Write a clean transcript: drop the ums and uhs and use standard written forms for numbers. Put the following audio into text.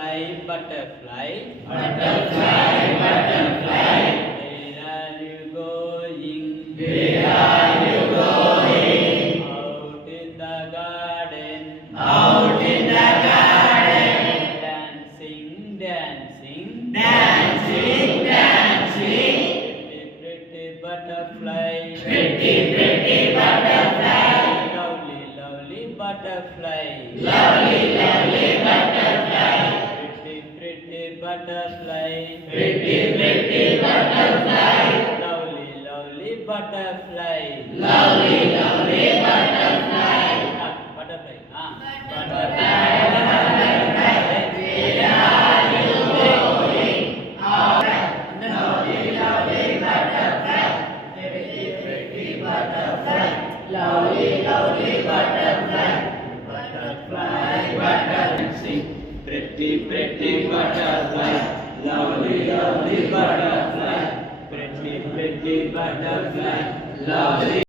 Butterfly, Butterfly, butterfly, where are you going? where are you going? Out in the garden, Out in the garden, dancing, dancing, dancing, dancing. pretty, pretty butterfly, Pretty, pretty butterfly, lovely, lovely butterfly, lovely, lovely butterfly, pretty, pretty butterfly, pretty, pretty butterfly, lovely, lovely butterfly, lovely, lovely butterfly. Butterfly, Butterfly, butterfly, where are you going? Lovely, lovely butterfly, pretty, pretty butterfly, lovely, lovely butterfly, butterfly, butterfly, pretty, pretty butterfly, lovely, lovely butterfly, pretty, pretty butterfly, lovely.